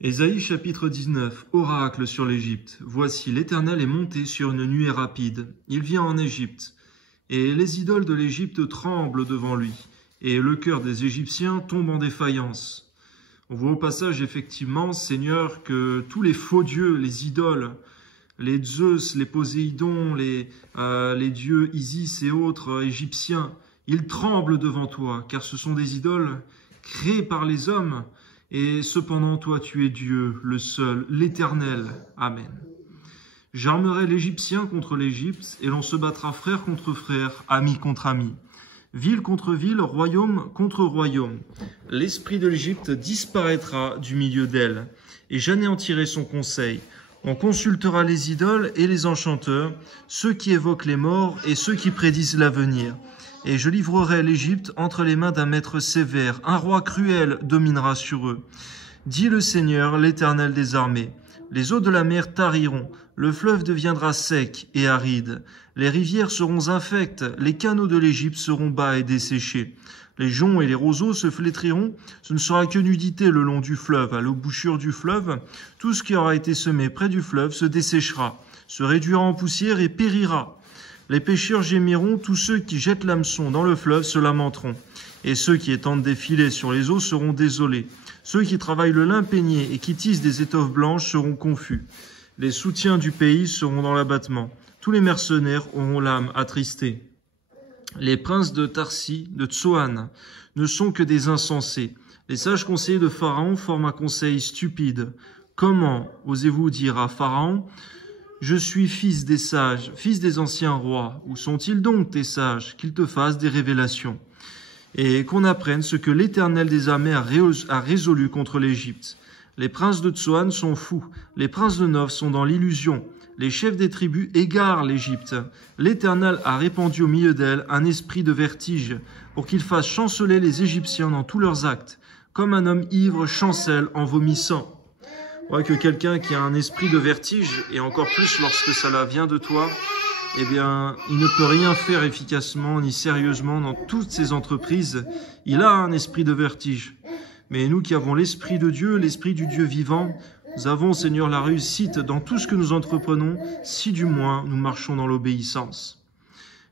Ésaïe chapitre 19, oracle sur l'Égypte. Voici, l'Éternel est monté sur une nuée rapide. Il vient en Égypte. Et les idoles de l'Égypte tremblent devant lui. Et le cœur des Égyptiens tombe en défaillance. On voit au passage, effectivement, Seigneur, que tous les faux dieux, les idoles, les Zeus, les Poséidons, les dieux Isis et autres égyptiens, ils tremblent devant toi, car ce sont des idoles créées par les hommes. Et cependant, toi, tu es Dieu, le seul, l'Éternel. Amen. J'armerai l'Égyptien contre l'Égypte, et l'on se battra frère contre frère, ami contre ami. Ville contre ville, royaume contre royaume. L'esprit de l'Égypte disparaîtra du milieu d'elle, et j'anéantirai son conseil. On consultera les idoles et les enchanteurs, ceux qui évoquent les morts et ceux qui prédisent l'avenir. Et je livrerai l'Égypte entre les mains d'un maître sévère. Un roi cruel dominera sur eux. Dit le Seigneur, l'Éternel des armées. Les eaux de la mer tariront, le fleuve deviendra sec et aride. Les rivières seront infectes, les canaux de l'Égypte seront bas et desséchés. Les joncs et les roseaux se flétriront, ce ne sera que nudité le long du fleuve. À l'embouchure du fleuve, tout ce qui aura été semé près du fleuve se desséchera, se réduira en poussière et périra. Les pêcheurs gémiront, tous ceux qui jettent l'hameçon dans le fleuve se lamenteront. Et ceux qui étendent des filets sur les eaux seront désolés. Ceux qui travaillent le lin peigné et qui tissent des étoffes blanches seront confus. Les soutiens du pays seront dans l'abattement. Tous les mercenaires auront l'âme attristée. Les princes de Tarsis, de Tsoan, ne sont que des insensés. Les sages conseillers de Pharaon forment un conseil stupide. Comment osez-vous dire à Pharaon: je suis fils des sages, fils des anciens rois. Où sont-ils donc, tes sages, qu'ils te fassent des révélations? Et qu'on apprenne ce que l'Éternel des armées a résolu contre l'Égypte. Les princes de Tsoan sont fous, les princes de Nov sont dans l'illusion. Les chefs des tribus égarent l'Égypte. L'Éternel a répandu au milieu d'elle un esprit de vertige, pour qu'il fasse chanceler les Égyptiens dans tous leurs actes, comme un homme ivre chancelle en vomissant. On voit que quelqu'un qui a un esprit de vertige, et encore plus lorsque cela vient de toi, eh bien, il ne peut rien faire efficacement ni sérieusement dans toutes ses entreprises. Il a un esprit de vertige. Mais nous qui avons l'esprit de Dieu, l'esprit du Dieu vivant, nous avons, Seigneur, la réussite dans tout ce que nous entreprenons, si du moins nous marchons dans l'obéissance.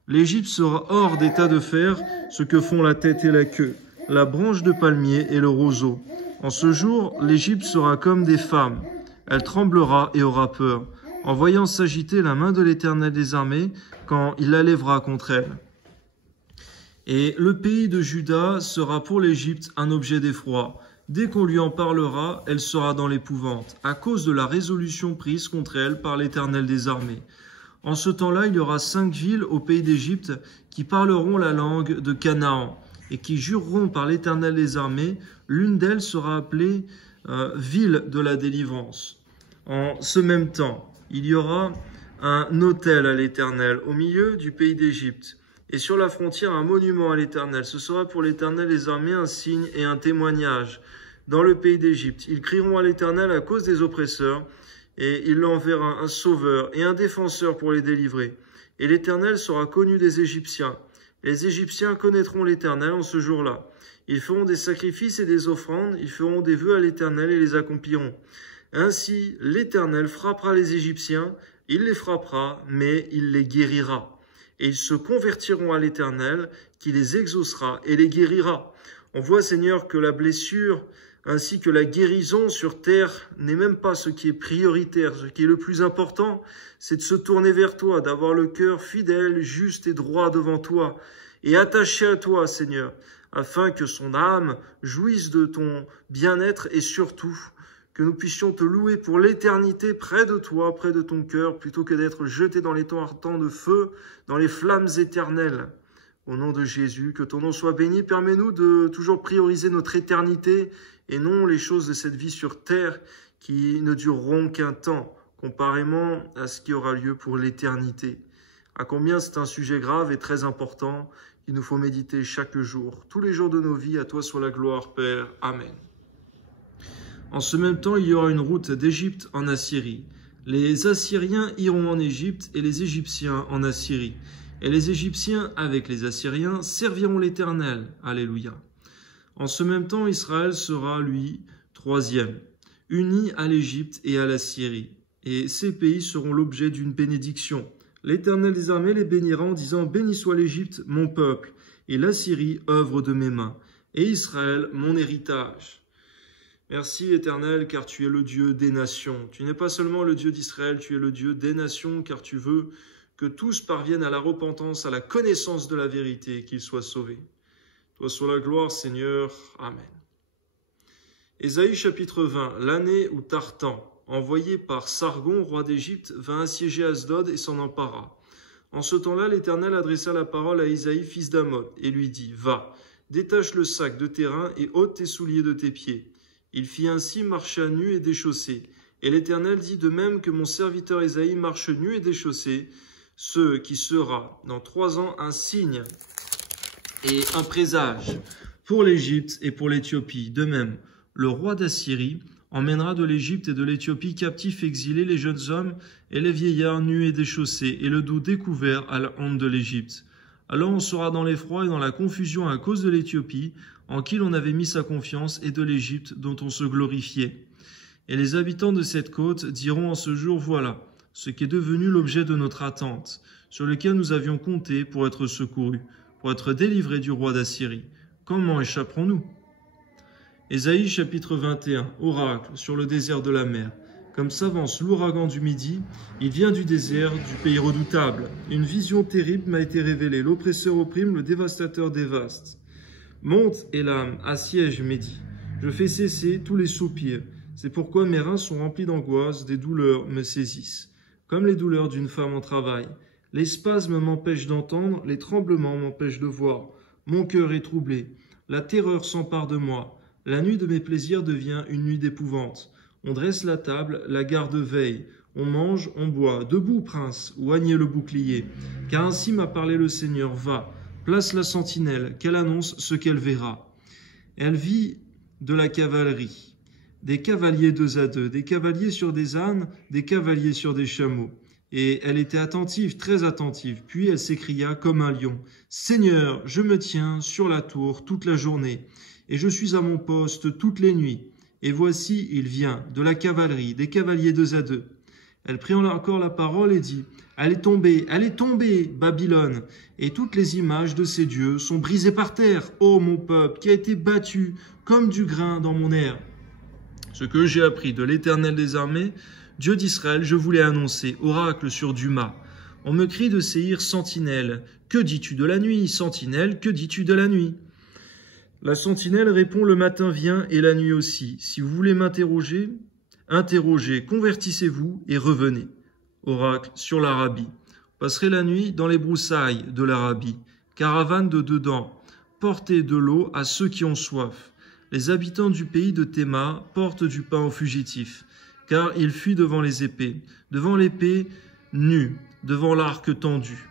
L'Égypte sera hors d'état de faire ce que font la tête et la queue, la branche de palmier et le roseau. En ce jour, l'Égypte sera comme des femmes. Elle tremblera et aura peur, en voyant s'agiter la main de l'Éternel des armées quand il la lèvera contre elle. Et le pays de Juda sera pour l'Égypte un objet d'effroi. Dès qu'on lui en parlera, elle sera dans l'épouvante, à cause de la résolution prise contre elle par l'Éternel des armées. En ce temps-là, il y aura 5 villes au pays d'Égypte qui parleront la langue de Canaan et qui jureront par l'Éternel des armées. L'une d'elles sera appelée ville de la délivrance. En ce même temps, il y aura un autel à l'Éternel au milieu du pays d'Égypte. Et sur la frontière, un monument à l'Éternel. Ce sera pour l'Éternel des armées un signe et un témoignage dans le pays d'Égypte. Ils crieront à l'Éternel à cause des oppresseurs, et il l'enverra un sauveur et un défenseur pour les délivrer. Et l'Éternel sera connu des Égyptiens. Les Égyptiens connaîtront l'Éternel en ce jour-là. Ils feront des sacrifices et des offrandes, ils feront des vœux à l'Éternel et les accompliront. Ainsi, l'Éternel frappera les Égyptiens, il les frappera, mais il les guérira. Et ils se convertiront à l'Éternel, qui les exaucera et les guérira. On voit, Seigneur, que la blessure ainsi que la guérison sur terre n'est même pas ce qui est prioritaire. Ce qui est le plus important, c'est de se tourner vers toi, d'avoir le cœur fidèle, juste et droit devant toi, et attaché à toi, Seigneur, afin que son âme jouisse de ton bien-être et surtout que nous puissions te louer pour l'éternité près de toi, près de ton cœur, plutôt que d'être jetés dans les temps ardents de feu, dans les flammes éternelles. Au nom de Jésus, que ton nom soit béni. Permets-nous de toujours prioriser notre éternité et non les choses de cette vie sur terre qui ne dureront qu'un temps, comparément à ce qui aura lieu pour l'éternité. À combien c'est un sujet grave et très important qu'il nous faut méditer chaque jour. Tous les jours de nos vies, à toi soit la gloire, Père. Amen. En ce même temps, il y aura une route d'Égypte en Assyrie. Les Assyriens iront en Égypte et les Égyptiens en Assyrie. Et les Égyptiens, avec les Assyriens, serviront l'Éternel. Alléluia. En ce même temps, Israël sera, lui, troisième. unis à l'Égypte et à la Syrie. Et ces pays seront l'objet d'une bénédiction. L'Éternel des armées les bénira en disant « Béni soit l'Égypte, mon peuple, et la Syrie, œuvre de mes mains, et Israël, mon héritage. » Merci Éternel, car tu es le Dieu des nations. Tu n'es pas seulement le Dieu d'Israël, tu es le Dieu des nations, car tu veux que tous parviennent à la repentance, à la connaissance de la vérité, qu'ils soient sauvés. Toi soit la gloire, Seigneur. Amen. Ésaïe chapitre 20, l'année où Tartan, envoyé par Sargon, roi d'Égypte, vint assiéger Asdod et s'en empara. En ce temps-là, l'Éternel adressa la parole à Ésaïe, fils d'Amon, et lui dit « Va, détache le sac de tes reins et ôte tes souliers de tes pieds. » Il fit ainsi, marcha nu et déchaussé. Et l'Éternel dit de même que mon serviteur Ésaïe marche nu et déchaussé, ce qui sera dans 3 ans un signe et un présage pour l'Égypte et pour l'Éthiopie. De même, le roi d'Assyrie emmènera de l'Égypte et de l'Éthiopie captifs exilés les jeunes hommes et les vieillards nus et déchaussés, et le dos découvert à la honte de l'Égypte. Alors on sera dans l'effroi et dans la confusion à cause de l'Éthiopie, en qui l'on avait mis sa confiance, et de l'Égypte dont on se glorifiait. Et les habitants de cette côte diront en ce jour, voilà, ce qui est devenu l'objet de notre attente, sur lequel nous avions compté pour être secourus, pour être délivrés du roi d'Assyrie. Comment échapperons-nous? Ésaïe chapitre 21, oracle sur le désert de la mer. Comme s'avance l'ouragan du midi, il vient du désert, du pays redoutable. Une vision terrible m'a été révélée. L'oppresseur opprime, le dévastateur dévaste. Monte, Élam, assiège Médie. Je fais cesser tous les soupirs. C'est pourquoi mes reins sont remplis d'angoisse, des douleurs me saisissent. Comme les douleurs d'une femme en travail. Les spasmes m'empêchent d'entendre, les tremblements m'empêchent de voir. Mon cœur est troublé. La terreur s'empare de moi. La nuit de mes plaisirs devient une nuit d'épouvante. On dresse la table, la garde veille. On mange, on boit. Debout, prince, oignez le bouclier. Car ainsi m'a parlé le Seigneur. Va, place la sentinelle, qu'elle annonce ce qu'elle verra. Elle vit de la cavalerie, des cavaliers 2 à 2, des cavaliers sur des ânes, des cavaliers sur des chameaux. Et elle était attentive, très attentive. Puis elle s'écria comme un lion. « Seigneur, je me tiens sur la tour toute la journée, et je suis à mon poste toutes les nuits. Et voici, il vient, de la cavalerie, des cavaliers 2 à 2. » Elle prit encore la parole et dit, « Elle est tombée, Babylone, et toutes les images de ses dieux sont brisées par terre, ô mon peuple, qui a été battu comme du grain dans mon air. » Ce que j'ai appris de l'Éternel des armées, Dieu d'Israël, je voulais annoncer, oracle sur Duma. On me crie de Séhir, sentinelle. Que dis-tu de la nuit, sentinelle, que dis-tu de la nuit? La sentinelle répond, le matin vient et la nuit aussi. Si vous voulez m'interroger, interrogez, convertissez-vous et revenez. Oracle sur l'Arabie. Passerez la nuit dans les broussailles de l'Arabie. Caravane de dedans, portez de l'eau à ceux qui ont soif. Les habitants du pays de Théma portent du pain aux fugitifs, car ils fuient devant les épées, devant l'épée nue, devant l'arc tendu.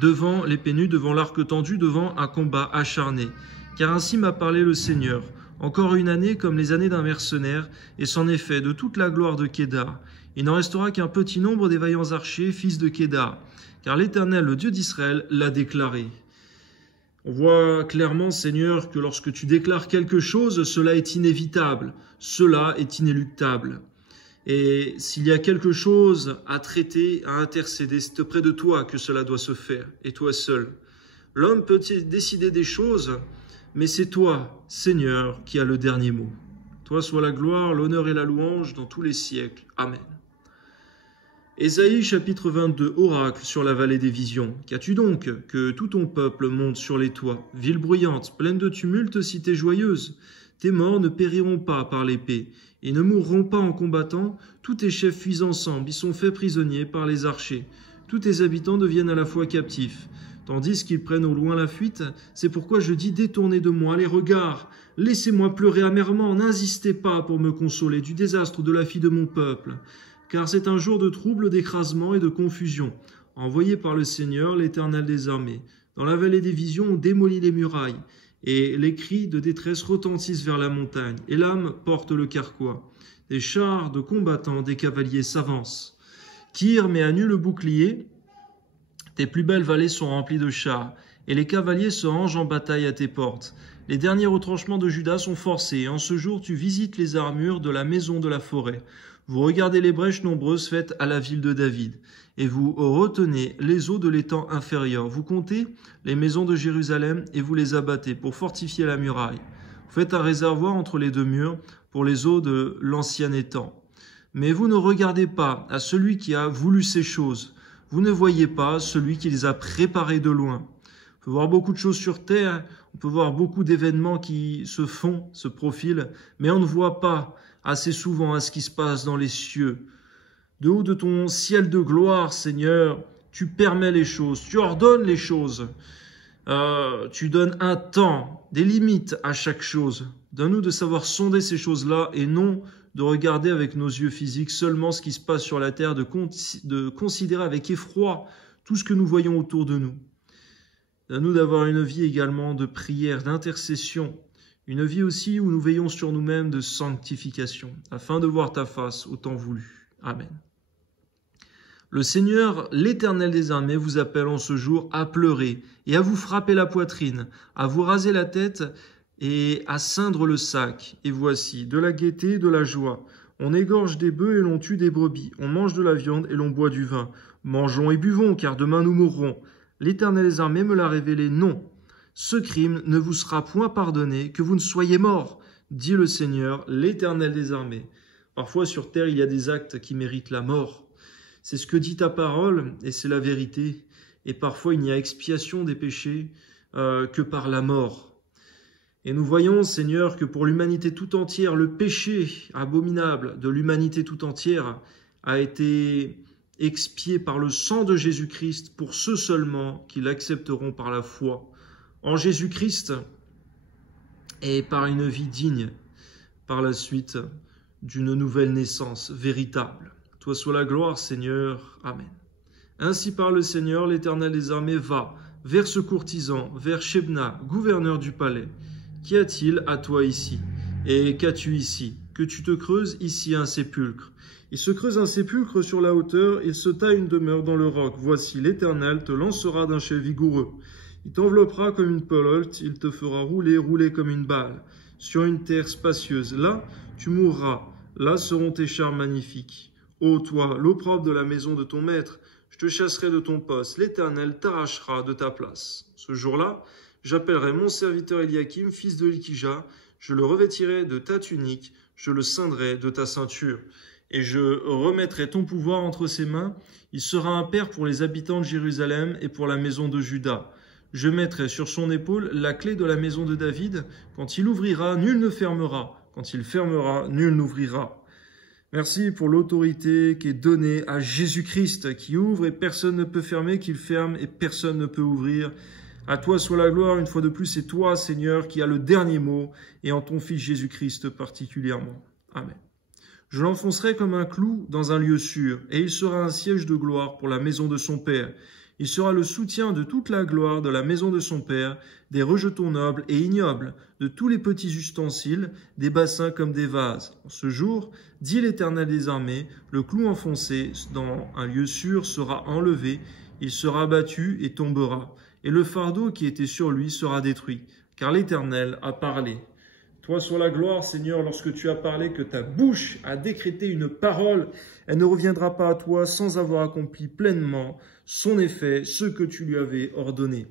Devant l'épée nue, devant l'arc tendu, devant un combat acharné. Car ainsi m'a parlé le Seigneur. Encore une année comme les années d'un mercenaire, et c'en est fait de toute la gloire de Kédar. Il n'en restera qu'un petit nombre des vaillants archers, fils de Kédar, car l'Éternel, le Dieu d'Israël, l'a déclaré. On voit clairement, Seigneur, que lorsque tu déclares quelque chose, cela est inévitable, cela est inéluctable. Et s'il y a quelque chose à traiter, à intercéder, c'est auprès de toi que cela doit se faire, et toi seul. L'homme peut décider des choses, mais c'est toi, Seigneur, qui as le dernier mot. Toi soit la gloire, l'honneur et la louange dans tous les siècles. Amen. Ésaïe chapitre 22, oracle sur la vallée des visions. Qu'as-tu donc? Que tout ton peuple monte sur les toits. Ville bruyante, pleine de tumulte, cité joyeuse. Tes morts ne périront pas par l'épée. Ils ne mourront pas en combattant. Tous tes chefs fuient ensemble. Ils sont faits prisonniers par les archers. Tous tes habitants deviennent à la fois captifs. Tandis qu'ils prennent au loin la fuite, c'est pourquoi je dis détournez de moi les regards. Laissez-moi pleurer amèrement. N'insistez pas pour me consoler du désastre de la fille de mon peuple. Car c'est un jour de trouble, d'écrasement et de confusion, envoyé par le Seigneur, l'Éternel des armées. Dans la vallée des visions, on démolit les murailles, et les cris de détresse retentissent vers la montagne, et l'âme porte le carquois. Des chars de combattants, des cavaliers s'avancent. Tyr met à nu le bouclier, tes plus belles vallées sont remplies de chars, et les cavaliers se rangent en bataille à tes portes. Les derniers retranchements de Juda sont forcés, et en ce jour tu visites les armures de la maison de la forêt. Vous regardez les brèches nombreuses faites à la ville de David, et vous retenez les eaux de l'étang inférieur. Vous comptez les maisons de Jérusalem, et vous les abattez pour fortifier la muraille. Vous faites un réservoir entre les deux murs pour les eaux de l'ancien étang. Mais vous ne regardez pas à celui qui a voulu ces choses. Vous ne voyez pas celui qui les a préparées de loin. On peut voir beaucoup de choses sur terre, on peut voir beaucoup d'événements qui se font, se profilent, mais on ne voit pas assez souvent à ce qui se passe dans les cieux. De haut de ton ciel de gloire, Seigneur, tu permets les choses, tu ordonnes les choses. Tu donnes un temps, des limites à chaque chose. Donne-nous de savoir sonder ces choses-là et non de regarder avec nos yeux physiques seulement ce qui se passe sur la terre, de considérer avec effroi tout ce que nous voyons autour de nous. Donne-nous d'avoir une vie également de prière, d'intercession, une vie aussi où nous veillons sur nous-mêmes de sanctification, afin de voir ta face au temps voulu. Amen. Le Seigneur, l'Éternel des armées, vous appelle en ce jour à pleurer et à vous frapper la poitrine, à vous raser la tête et à ceindre le sac. Et voici, de la gaieté et de la joie. On égorge des bœufs et l'on tue des brebis. On mange de la viande et l'on boit du vin. Mangeons et buvons, car demain nous mourrons. L'Éternel des armées me l'a révélé, non. Ce crime ne vous sera point pardonné, que vous ne soyez morts, dit le Seigneur, l'Éternel des armées. Parfois sur terre, il y a des actes qui méritent la mort. C'est ce que dit ta parole, et c'est la vérité. Et parfois, il n'y a expiation des péchés que par la mort. Et nous voyons, Seigneur, que pour l'humanité tout entière, le péché abominable de l'humanité tout entière a été expié par le sang de Jésus-Christ pour ceux seulement qui l'accepteront par la foi en Jésus-Christ et par une vie digne par la suite d'une nouvelle naissance véritable. Toi soit la gloire, Seigneur. Amen. Ainsi parle le Seigneur, l'Éternel des armées, va vers ce courtisan, vers Shebna, gouverneur du palais. Qu'y a-t-il à toi ici? Et qu'as-tu ici? Que tu te creuses ici un sépulcre. Il se creuse un sépulcre sur la hauteur, il se taille une demeure dans le roc. Voici, l'Éternel te lancera d'un chef vigoureux. Il t'enveloppera comme une pelote, il te fera rouler comme une balle, sur une terre spacieuse. Là, tu mourras, là seront tes chars magnifiques. Ô toi, l'opprobre de la maison de ton maître, je te chasserai de ton poste, l'Éternel t'arrachera de ta place. Ce jour-là, j'appellerai mon serviteur Eliakim, fils de Hilkija, je le revêtirai de ta tunique, je le ceindrai de ta ceinture, et je remettrai ton pouvoir entre ses mains. Il sera un père pour les habitants de Jérusalem et pour la maison de Juda. Je mettrai sur son épaule la clé de la maison de David. Quand il ouvrira, nul ne fermera. Quand il fermera, nul n'ouvrira. Merci pour l'autorité qui est donnée à Jésus-Christ, qui ouvre et personne ne peut fermer, qu'il ferme et personne ne peut ouvrir. À toi soit la gloire, une fois de plus, c'est toi, Seigneur, qui as le dernier mot, et en ton Fils Jésus-Christ particulièrement. Amen. Je l'enfoncerai comme un clou dans un lieu sûr, et il sera un siège de gloire pour la maison de son Père. Il sera le soutien de toute la gloire de la maison de son Père, des rejetons nobles et ignobles, de tous les petits ustensiles, des bassins comme des vases. En ce jour, dit l'Éternel des armées, le clou enfoncé dans un lieu sûr sera enlevé, il sera abattu et tombera, et le fardeau qui était sur lui sera détruit, car l'Éternel a parlé. Toi soit la gloire, Seigneur, lorsque tu as parlé, que ta bouche a décrété une parole. Elle ne reviendra pas à toi sans avoir accompli pleinement son effet, ce que tu lui avais ordonné.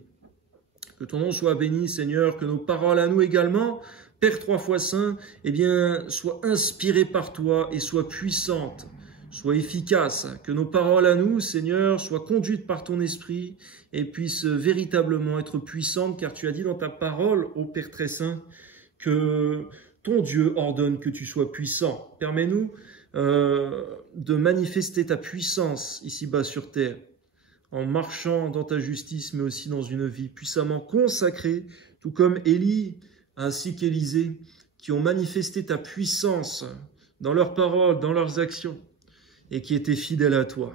Que ton nom soit béni, Seigneur, que nos paroles à nous également, Père 3 fois saint, soient inspirées par toi et soient puissantes, soient efficaces. Que nos paroles à nous, Seigneur, soient conduites par ton esprit et puissent véritablement être puissantes, car tu as dit dans ta parole, ô Père très saint, que ton Dieu ordonne que tu sois puissant. Permets-nous de manifester ta puissance ici-bas sur terre, en marchant dans ta justice, mais aussi dans une vie puissamment consacrée, tout comme Élie ainsi qu'Élisée, qui ont manifesté ta puissance dans leurs paroles, dans leurs actions, et qui étaient fidèles à toi.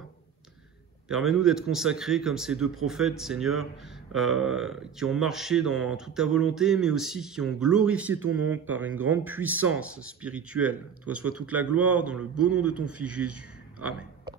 Permets-nous d'être consacrés comme ces deux prophètes, Seigneur, qui ont marché dans toute ta volonté, mais aussi qui ont glorifié ton nom par une grande puissance spirituelle. Toi soit toute la gloire dans le beau nom de ton Fils Jésus. Amen.